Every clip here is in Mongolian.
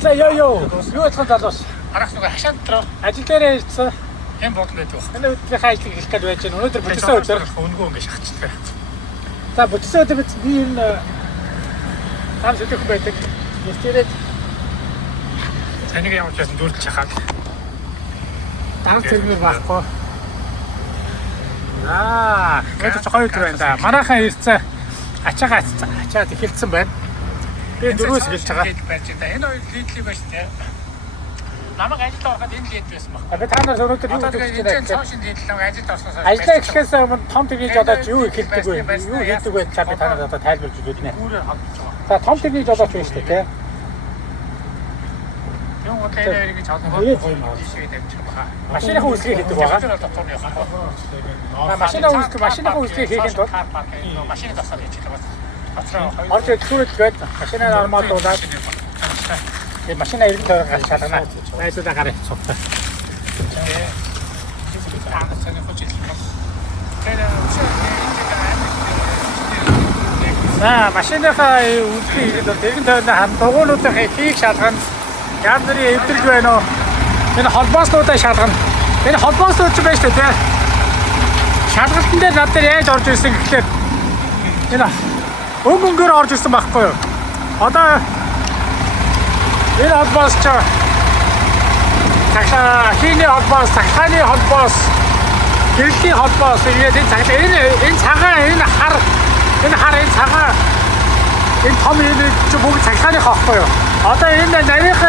За ёо. Юу яцхан залуус. Харах нүг хашаан дотроо Ажил дээрээ ирсэн. юм болон байдаг байна. Энэ өдрийн ажлыг хийх гэж байж байна. Өнөөдөр бүтсэн өдөр. Өнгөө ингэ шахчихдаг. За бүтсэн өдөр би энэ хам сүдэх байдаг. Ирчээд Таныг ямар ч байсан дүүрдэж хахаад. дараг зэрмэр байхгүй. Гэдэг ч гоё өдөр байна да. Манайхан ирсэн. Ачаад эхэлсэн байна. Би дөрөвс хэлж байгаа. Энэ хоёр лидли байж тээ. Намайг ажилд ороход энэ лид байсан баг. Би та нарт өнөөдөр юу Одоо хийж тэгээд байна? энэ цаашин лидл ажилд орсноос Ажлаа эхлэхээс өмнө том тэгж одоо юу эхэлдэг вэ? Юу хийдэг вэ? Та би та нарт одоо тайлбарж өгнө. Гүүрээр хандж байгаа. За том тэгж одоо ч байна шүү дээ, тий. Юм уу энэ хоёрыг чалгах жишээ тавьчих баха. Машины үйлчлэг хийдэг байгаа. Машины үйлчлэг хийхэд бол машины тасаар хийж байгаа. орж ирээд гээд машинаа нормалуулаад මේ машина ирэх тойроо шалгана. Найзуудаа гарах цогтой. Машиныхаа үйлчлэг хийгээд бол тэгэн тойрны дугуйнуудын хийх шалгана. Янз бүрийн эвдэрж байна уу? Энэ холбоослуудаа шалгана. Энэ холбоослууд ч байна шүү дээ. Шалгалтын дээр над дээр яаж орж ирсэн гэхлээр энэ өнгөөр орж ирсэн байхгүй юу? Одоо энэ холбоос ч хийний холбоос, цахилгааны холбоос, гэрлийн холбоос тэгээд энэ цагаан, энэ хар, энэ цагаан, энэ том юм чи бүгд цахилгааны байхгүй юу? Одоо энэ нарийнх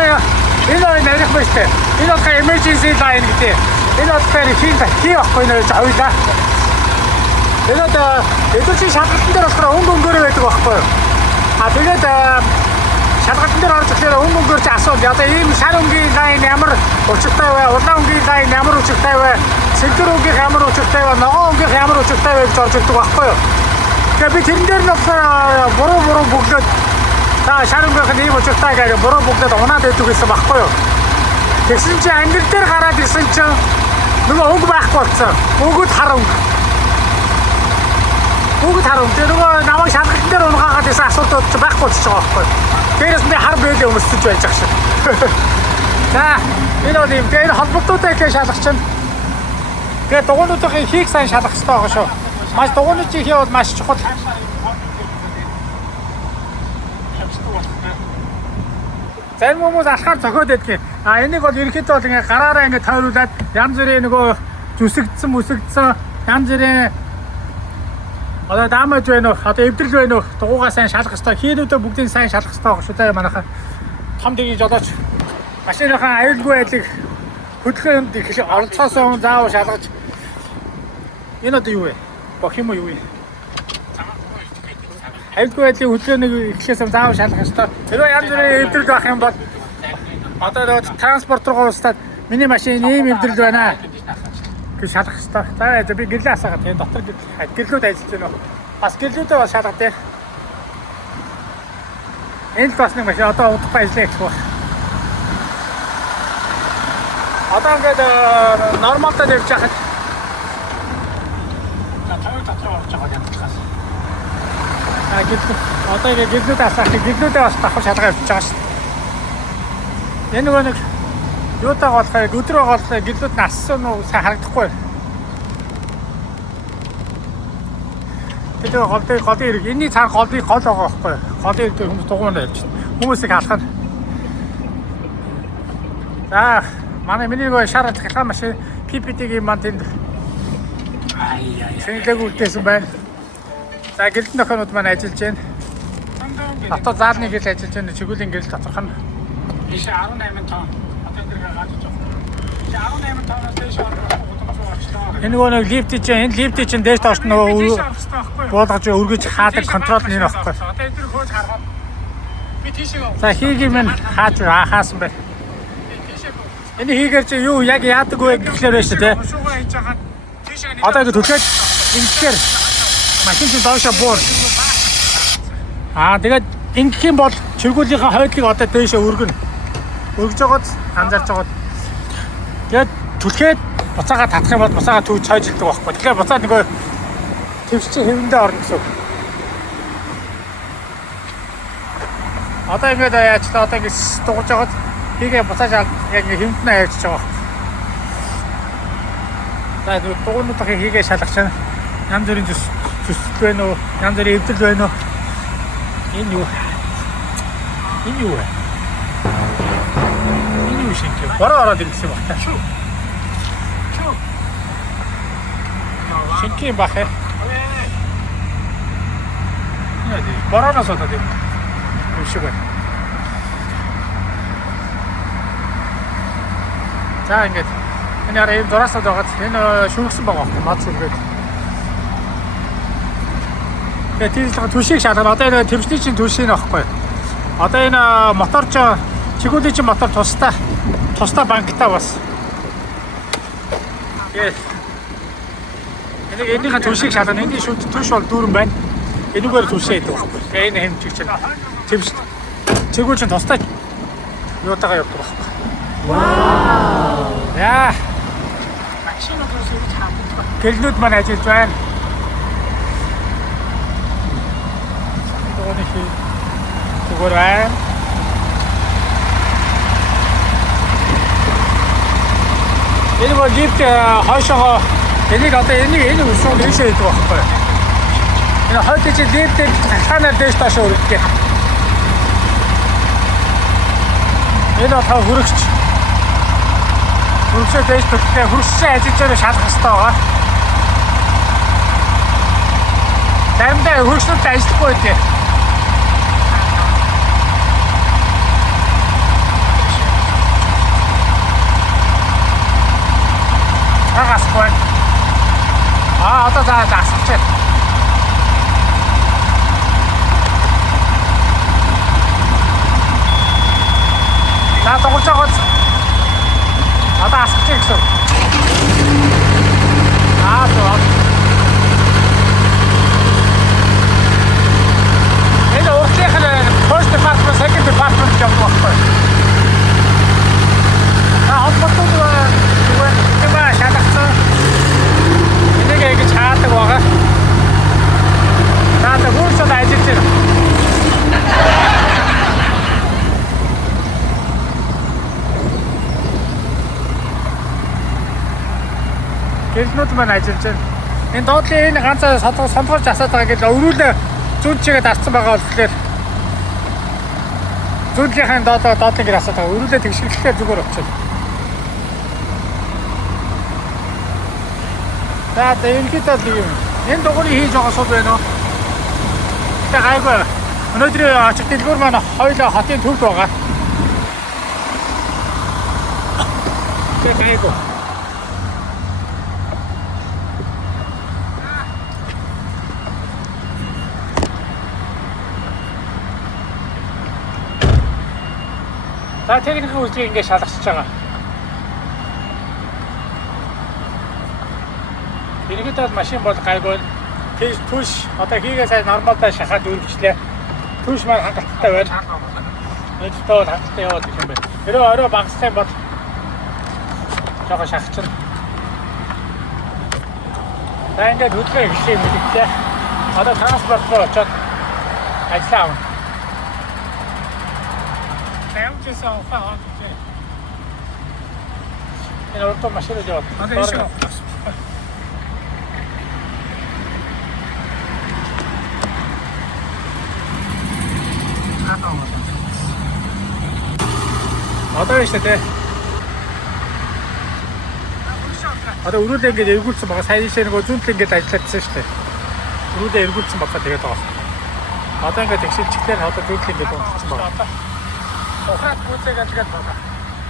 байж тээ. Энэ бол emergency line гэдэг. Энэ бол хий байхгүй нэ хоёлаа. Энэ одоо эдгэрчийн шалгалтын дээр болохоор өнгөөр байдаг байхгүй юу? Тэгээд шалгалтын дээр орж ирэхээр өнгөөр чи асуул. Одоо ийм шар өнгийн лайн ямар учиртай вэ? Улаан өнгийн лайн ямар учиртай вэ? Сэлгэр өнгийн ямар учиртай вэ? Ногоон өнгийн ямар учиртай вэ гэж орж ирдэг байхгүй юу? Тэгээд би тэрэн дээр нь буруу бүглөөд шар өнгөөх нь ийм учиртай гэж буруу бүглөөд унаад байдаг гэсэн байхгүй юу? Тэгсэн чи ангил дээр гараад ирсэн чи нөгөө өнгө байхгүй болсон. Өнгөд хар өнгө. Тэр нөгөө намайг шалгалтын дээр унгаагаад байсан асуудууд ч байхгүй болчихж байгаа байхгүй. Дээрээс би хар бэлээ өмсөж байж байгаа шиг. За энэ бол юм. Тэр холбогдоотой их шалгах чинь. Тэгээд дугуйнуудын хийх сайн шалгах хэрэгтэй байгаа шүү. Маш дугуйнуудын хий бол маш чухал. Зарим хүмүүс алхаар зохиод байдгийг. Энийг бол ерөнхийдөө бол ингээ гараараа ингээ тойруулаад янз бүрийн нөгөө зүсэгдсэн янз бүрийн одоо дамаж байна уу? Одоо эвдрэл байна уу? Дугуйгаа сайн шалгах хэрэгтэй. Хийнүүдээ бүгдийг сайн шалгах хэрэгтэй байгаа шүү дээ манайхаа. Том дэгий жолооч машиныхаа аюулгүй байдлыг хөдөлгөөнд их оролцоос өмнө заавал шалгаж. Энэ одоо юу вэ? Бох юм уу юу вэ? Аюулгүй байдлын хөдөлгөөнийг эхлээс заавал шалгах хэрэгтэй. Тэрөө янз бүрийн эвдрэл байх юм бол одоо транспорт руу устаад миний машин ийм эвдрэл байна гэж шалгах хэрэгтэй. За би гэрлээ асаагаад тийм дотор гэрлүүд ажиллаж байна уу? Бас гэрлүүдээ бас шалгадээ. Энэ бас нэг машин одоо удахгүй ажиллах гэх байна. Одоо ингээд нормалтай явж байхад дотор орж байгаа юм байна. Одоо ингээд гэрлүүд асаахыг гэрлүүдээ бас давхар шалгаа явуулж байгаа шүү дээ. Энэ нөгөө нэг юутаа голохыг өдрөө голохыг гэрлүүд нь ассан уу сайн харагдахгүй. Тэгээд голын хэрэг энэний цаана голын гол байгаа байхгүй. Голын хэрэг хүмүүс дугуйнаа явж байна. Хүмүүсийг халахна. За манай миний нөгөө шар цахилгаан машин PPT-ийн манд тэнд шинэлэг үлдээсэн байна. За гэрэл нөхөнүүд маань ажиллаж байна. Хатуу заалны гэрэл ажиллаж байна. Чигүүлийн гэрэл доторх нь 18 тонн. Энэ нөгөө лифт чинь энэ лифт чинь дээш доош нөгөө буулгаж өргөж хаадаг контрол нь байхгүй. Одоо энэ төр хөөж харахад би тийшээ. За хийгий минь хаасан бай. Энэ хийгээр чи юу яг яадаг вэ гэхлээр байна шүү дээ. Одоо ингэ түлхээд ингэхээр машин чинь доошоо буур. Тэгээд ингэх юм бол чиргүүлийнхаа хойдлыг одоо дээшээ өргөнө. Өргөж жагаад анзаарч жагаад тэгээд түлхээд буцаага татах юм бол буцаага түүж хойжилдаг байхгүй. Тэгэхээр буцаад нөгөө твч хэвэндээ орно гэсэн. Одоо ингээд яачлаа одоо ингээд дугуулж байгаад хийгээ буцааж яг ингээд хэмтнэ явчихж байгаа. За дугуйнуудыг хийгээ шалгах чинь янз бүрийн зүсэл байна уу? Янз бүрийн эвдэл байна уу? Энэ юу? Энэ юу вэ? Энэ юу шинэ? Бороо ороод ирсэн байна. Шүү. Шинэ бах ээ. Борооноос одоо тийм. Шиг байна. За ингээд энэ арай юм дураасаад байгаад энэ шүргсэн байгаа юм мад сүргээд. Тэгээ тиймээс түшийг шалгана. Одоо энэ тэмцний чинь түшийг нөхгүй. Одоо энэ моторч чигүүлийн чинь мотор тустай банктай бас. Тэгээд энийхэн түшийг шалгана. Эний шүд түш бол дүүрэн байна. Энүүгээр түшээ идэх байхгүй. Тэгээ энэ хэмжиг чинь тэмч чигүүл чинь тустай юутагаа явдаг байхгүй. Вау. Яа. машинууд ерөөс хаадаг. Гэлнүүд маань ажиллаж байна. Төгөөний хий. Зүгээр байна. Энэ бол лифт хойшоо энийг одоо энэ өсөв дэшээ идэх байхгүй. Энэ хойд чи лифтэд цахаанаар дэш таашаа өргөдөг. Энэ бол хөрөгч. Хөрөгчөө дэш төлөхтэй хөрөгчөө ажиллаж шалгах хэрэгтэй байгаа. Заримдаа хөрөгчнүүд ажиллахгүй байдаг. Агасгүй. Одоо засчих. За дугуулж байгаа. Одоо асчих гэсэн. Зөө. Энэ уртлынхаа first department, second department гэж явдаг байхгүй. Холбоотой зүгээр шалгацсан. Энийг ингэж хаадаг байгаа. За хөрсөд ажиллаж байна. Гэлнүүд маань ажиллаж байна. Энэ доотлын энэ ганцаа сонгож асаад байгаа гэж өрүүлээ зүүн чигээ дарцсан байгаа болохоор зүүнлийнхэн доотлын гэж асаад байгаа. Өрүүлээ тэгшгэлэхээр зүгээр очив. За ерөнхийдөө юм. Энэ дугуйг хийж байгаа сууд байна уу? Тэ гайгүй. Өнөөдрийн очих дэлгүүр маань хоёулаа хотын төвд байгаа. Тэ гайгүй. За техникийн үйлчлэгийг ингээд шалгасч байгаа. Иргэдэд машин бол гайгүй. Түш одоо хийгээ сайн нормалтай шахаад үргэлжлээ. Түш маань хангалттай байна. Эдгээр бол хангалттай яваад их юм байна. Тэрөө орой багасах юм бол жоо шахчихна. За ингээд хөдлөө эхлэе мэдээ. Одоо транспорт руу очоод ажиллаа авна. Тэмцээсэн ухаан гэж. Энэ орто машин яваад. Одоо яаж тэ? Одоо өрүүлээ ингээд эргүүлсэн байгаа. Сайн шээ нөгөө зүүнлээ ингээд ажиллагдсан шүү дээ. Өрүүлээ эргүүлсэн байгаа тэгээд байгаа. Одоо ингээд тэгшилчгээр одоо зүүнлээ ингээд унтсан байгаа. Ухаад гүцээгээд тэгээд байгаа.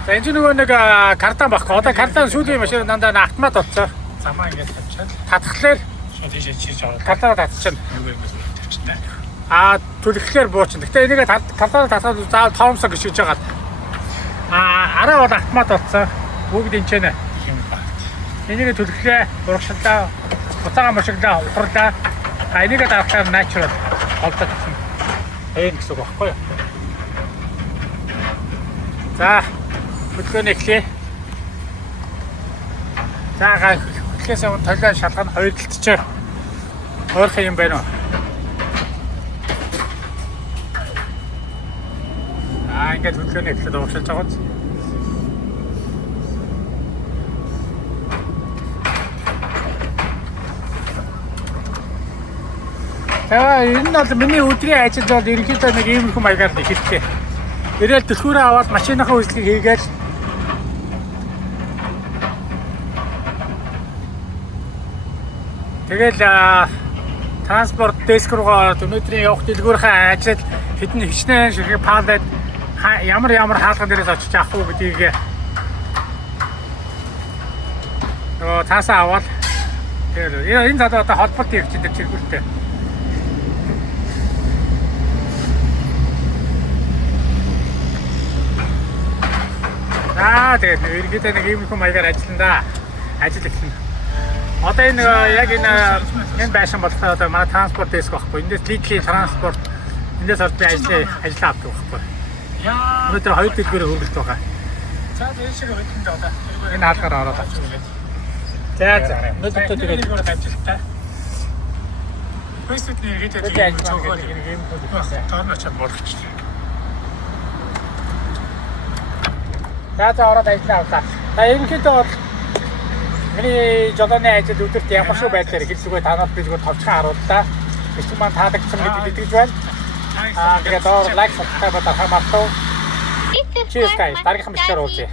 За энэ нөгөө нэг картан багхгүй. Одоо картан сүүлийн машин дандаа автомат болцоо. Замаа ингээд тавьчихад татхлаар шууд тийшээ чийж аваад картаа татчихна. Юу юм бэ тавьчихна. Түлхэхээр буучин. Гэтэ энийг картаа татаад заавал тоомсоо гიშгэж байгаа. Араа бол автомат болцоо. Бүгд энэ ч нэ. Энийг түлхлээ, урагшилдаа, буцаага мошиглаа, ухарлаа. Энийг дарахаар natural болдог гэсэн. Энэ гэсэн үг байхгүй юу? За, хөдөлгөөний эхлэе. За, эхлээс өмнө толио шалгана хоёрдолтч. Ойрхон юм байна уу? ингээд хөдөлгөөний эхлээд ууршилж байгаа биз. За энэ нь бол миний өдрийн ажил бол ерөнхийдөө нэг иймэрхүү маягаар эхэлдэг. Ирээл түлхүүрээ аваад машиныхаа үйлчлэгийг хийгээл тэгэл транспорт деск руугаа өнөөдрийн явах дэлгүүрийн ажил хэдэн хичнээн шиг палет ямар хаалган дээрээс очиж авах уу гэдгийг цаасаа аваад тэгэл энэ цаад одоо холболт хэрэгчид тэргүүлтэй. Тэгээд ерөнхийдөө нэг иймэрхүү маягаар ажиллана. Ажил эхэлнэ. Одоо энэ яг энэ байшин болохоор одоо манай транспорт деск байхгүй. Эндээс лидлийн транспорт эндээс орж ажиллаа авдаг байхгүй. Өнөөдөр 2 дэлгүүрээр хөргөлт байгаа. За энэ шиг хөдлөнд одоо энэ хаалгаар ороод авчихсан. За өнөөдөр тэгээд амжилттай. Фэйсбүүкний иргэдэд цөөхөр тоорно чад болгочихлоо. За ороод ажиллаа авлаа. Ерөнхийдөө бол миний жолооны ажил өдөрт ямар шүү байдлаар хэллэгээ танаас би зүгээр товчхон харууллаа. Бичиг маань таалагдсан гэдэгт итгэж байна. Тэгээд доор лайк subscribe дарахаа мартав. Cheers guys. Дараагийн бичлэгээр уулзъя.